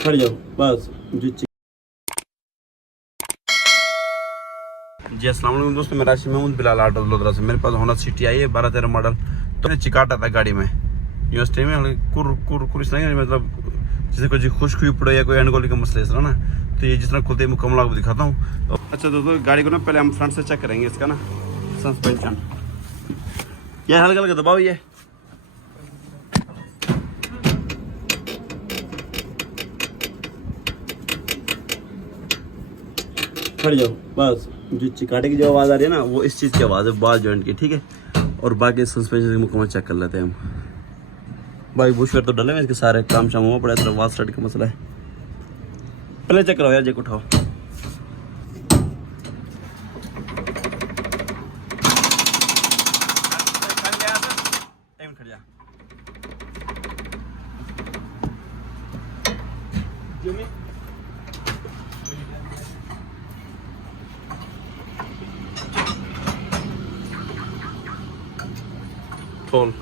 खड़ जाओ बस जो जी। अस्सलाम वालेकुम दोस्तों, मैं राशि महमूद बिलाल ऑटो वडोदरा से। मेरे पास होंडा सिटी आई है 12-13 मॉडल। तो मैंने चिकाटा था गाड़ी में यूनिवर्सिटी में कुर कुर कुर इस तरह, मतलब जैसे कोई खुश हुई पड़ो या कोई अनगोली का मसला इस तरह ना, तो ये जिस तरह खुलते ही मुकम्मल आपको दिखाता हूँ। तो अच्छा दोस्तों, गाड़ी को ना पहले हम फ्रंट से चेक करेंगे इसका ना सस्पेंशन। यह हल्का हल्का दबाओ, ये खड़ जाओ बस। जो चिकाटे की जो आवाज़ आ रही है ना, वो इस चीज़ की आवाज़ है, बाल जॉइंट की, ठीक है। और बाकी सस्पेंशन मुकम्मल चेक कर लेते हैं हम। बाकी बुशवेयर तो डले हुए इसके सारे, काम शाम हुआ पड़ा, तरह वास स्टार्ट का मसला है। पहले चेक करो यार, जेक उठाओ। खोल।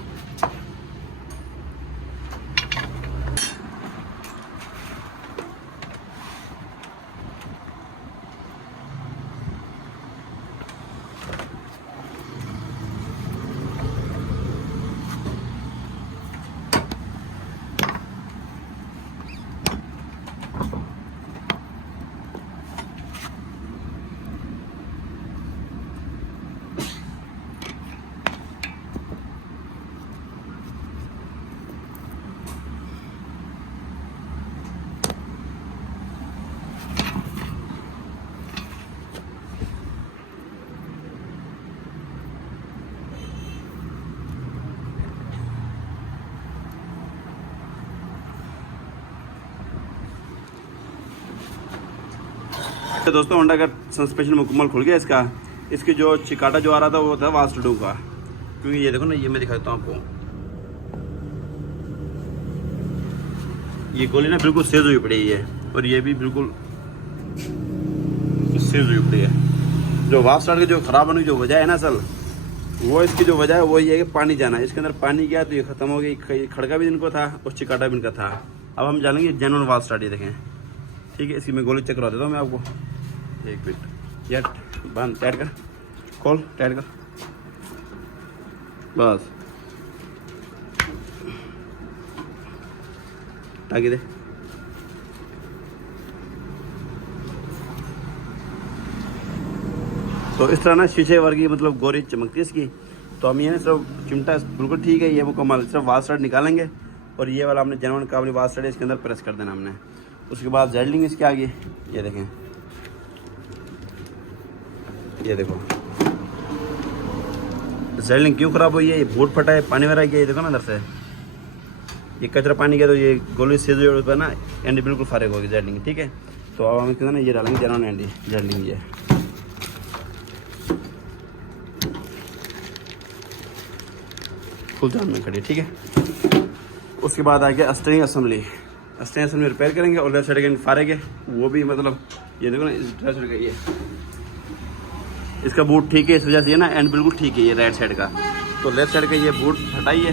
तो दोस्तों, होंडा का सस्पेंशन मुकम्मल खुल गया इसका। इसकी जो चिकाटा जो आ रहा था वो था वास्टडू का, क्योंकि ये देखो ना, ये मैं दिखाता हूँ आपको। ये गोली ना बिल्कुल सेज हुई पड़ी है, और ये भी बिल्कुल सेज हुई पड़ी है। जो वाफ स्टार्ट की जो खराब होने की जो वजह है ना असल, वो इसकी जो वजह है वो ये है कि पानी जाना है। इसके अंदर पानी गया तो ये खत्म हो गई। खड़का भी इनको था और चिकाटा भी इनका था। अब हम जानेंगे जेन्युइन वाफ स्टार्ट। ये देखें, ठीक है। इसकी मैं गोली चेक करवा देता हूँ मैं आपको। एक मिनट, यार बंद, टाइट कर, खोल, टाइट कर, बस टाकी दे। तो इस तरह ना शीशे वर्गी मतलब गोरी चमकती है इसकी। तो हम ये ना सिर्फ चिमटा बिल्कुल ठीक है, ये मुकम्मल सिर्फ वाश स्टार्ट निकालेंगे, और ये वाला हमने जेन्युइन काबली वाश स्टार्ट इसके अंदर प्रेस कर देना हमने। उसके बाद जेल्डिंग इसके आगे, ये देखें, ये देखो जेल्डिंग क्यों खराब हुई है, ये बोर्ड फटा है, पानी वगैरह गया, ये देखो ना अंदर से ये कचरा पानी गया, तो ये गोली से जो है ना एंडी बिल्कुल फारिग होगी जेल्डिंग, ठीक है। तो अब हम इसके ना ये डालेंगे जेन्युइन एंडी जेल्डिंग। ये फुल जान में खड़ी, ठीक है। उसके बाद आ गया steering assembly. Steering assembly repair करेंगे, और लेफ्ट साइड के फारिग है वो भी, मतलब ये देखो ना, इस लेफ्ट साइड का ये इसका बूट ठीक है, इस वजह से ये ना एंड बिल्कुल ठीक है ये राइट साइड का। तो लेफ्ट साइड का ये बूट फटाई है,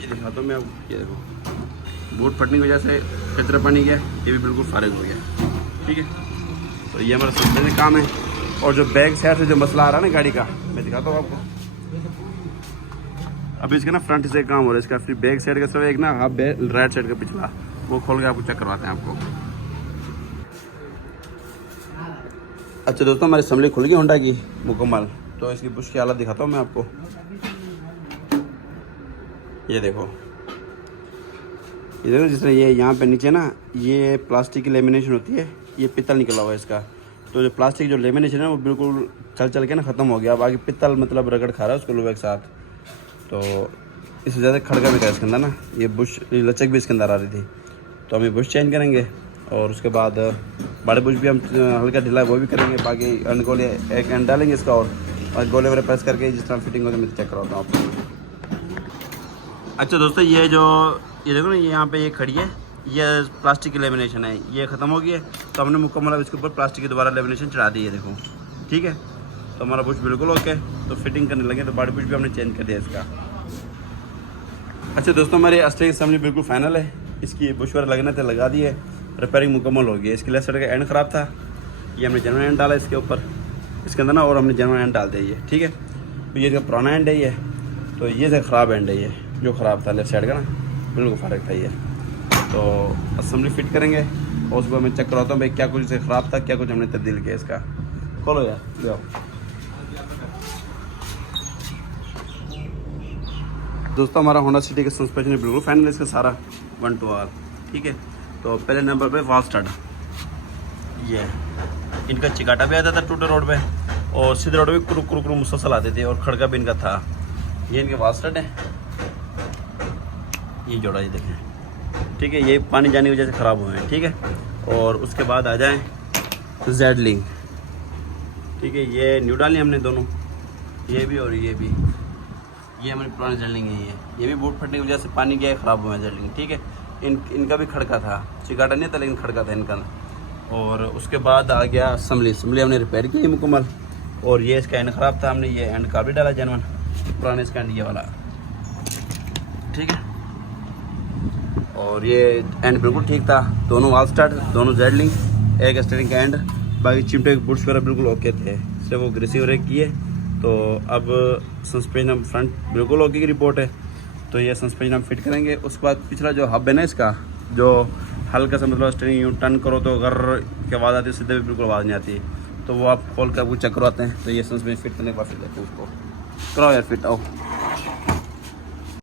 ये दिखाता हूँ मैं आपको। ये देखो बूट फटने की वजह से कचरा पानी गया, ये भी बिल्कुल फारिग हो गया, ठीक है। तो ये हमारा सबसे से काम है। और जो बैक साइड से जो मसला आ रहा है ना गाड़ी का, मैं दिखाता हूँ आपको। अभी इसका ना फ्रंट से काम हो रहा है इसका, फिर बैक साइड का सब एक ना हाफ राइट साइड का पिछला, वो खोल के आपको चेक करवाते हैं आपको। अच्छा दोस्तों, हमारी असेंबली खुल गई होंडा की मुकम्मल। तो इसकी बुश की हालत दिखाता हूँ मैं आपको। ये देखो जिस तरह ये यहाँ पे नीचे ना ये प्लास्टिक की लेमिनेशन होती है, ये पित्तल निकला हुआ है इसका। तो जो प्लास्टिक जो लेमिनेशन है वो बिल्कुल चल चल के ना ख़त्म हो गया। अब आगे पित्तल मतलब रगड़ खा रहा है उसको लोहे के साथ। तो इस वजह से खड़का भी था इसके अंदर ना, ये बुश लचक भी इसके अंदर आ रही थी। तो हम ये बुश चेंज करेंगे, और उसके बाद बड़े बुश भी हम हल्का ढीला वो भी करेंगे। बाकी अनगोले एक एंड डालेंगे इसका, और गोले वगैरह प्रेस करके जिस तरह फिटिंग होती है मैं चेक करवाता हूँ आपको। अच्छा दोस्तों, ये देखो ना, ये यहाँ पे ये खड़ी है, ये प्लास्टिक की लेमिनेशन है, ये ख़त्म हो गई है। तो हमने मुकम्मल अब इसके ऊपर प्लास्टिक की दोबारा लेमिनेशन चढ़ा दी है, देखो, ठीक है। तो हमारा बुश बिल्कुल ओके। तो फिटिंग करने लगे, तो बॉडी बुश भी हमने चेंज कर दिया इसका। अच्छा दोस्तों, हमारी स्टीयरिंग असेंबली बिल्कुल फाइनल है। इसकी बुश वगैरह लगने थे, लगा दिए, रिपेयरिंग मुकम्मल हो गई। इसके लेफ्ट साइड का एंड ख़राब था, ये हमने जेनुइन एंड डाला इसके ऊपर, इसके अंदर ना, और हमने जेनुइन एंड डाल दिया ये, ठीक है। तो ये इसका पुराना एंड है ये, तो ये से ख़राब एंड है ये, जो ख़राब था लेफ्ट साइड का ना, बिल्कुल फ़र्क था ये। तो असेंबली फिट करेंगे और उसको मैं चेक कराता हूँ भाई क्या कुछ इसे ख़राब था, क्या कुछ हमने तब्दील किया इसका। खोलो यार, ले आओ। दोस्तों हमारा होंडा सिटी का सस्पेंशन बिल्कुल फाइनल इसका सारा 1 to R, ठीक है। तो पहले नंबर पे वाल्व स्टार्ट, ये इनका चिकाटा भी आता था टूटे रोड पे, और सीधे रोड पे कुरु कुरु कुरु मुसलसल आते थे, और खड़का भी इनका था। ये इनके वाल्व स्टार्ट है, ये जोड़ा ये देखें, ठीक है। ये पानी जाने की वजह से ख़राब हुए हैं, ठीक है। और उसके बाद आ जाएँ जेड लिंक, ठीक है। ये न्यू डाली हमने दोनों, ये भी और ये भी, ये हमारी पुरानी जेडलिंग है। ये भी बूट फटने की वजह से पानी गया, ख़राब हुआ है जेडलिंग, ठीक है। इनका भी खड़का था, चिकाटा नहीं था लेकिन खड़का था इनका। और उसके बाद आ गया असम्बली हमने रिपेयर की मुकम्मल, और ये इसका एंड ख़राब था, हमने ये एंड का भी डाला जेनुइन, पुराने इसका एंड ये वाला, ठीक है। और ये एंड बिल्कुल ठीक था, दोनों वाल्व स्टार्ट, दोनों जेडलिंग, एक स्टीयरिंग का एंड, बाकी चिमटे के बुट्स वगैरह बिल्कुल ओके थे, सिर्फ वो ग्रेसी वगैरह किए। तो अब सस्पेंशन हम फ्रंट बिल्कुल ओके की रिपोर्ट है, तो ये सस्पेंशन हम फिट करेंगे। उसके बाद पिछला जो हब है ना इसका, जो हल्का सा मतलब स्टीयरिंग यूँ टर्न करो तो गर की आवाज़ आती है, सीधे भी बिल्कुल आवाज़ नहीं आती, तो वो आप खोल कर आपको चेक करवाते हैं। तो ये सस्पेंशन फिट करने के बाद फिर देखो उसको कराओ यार फिट, आओ।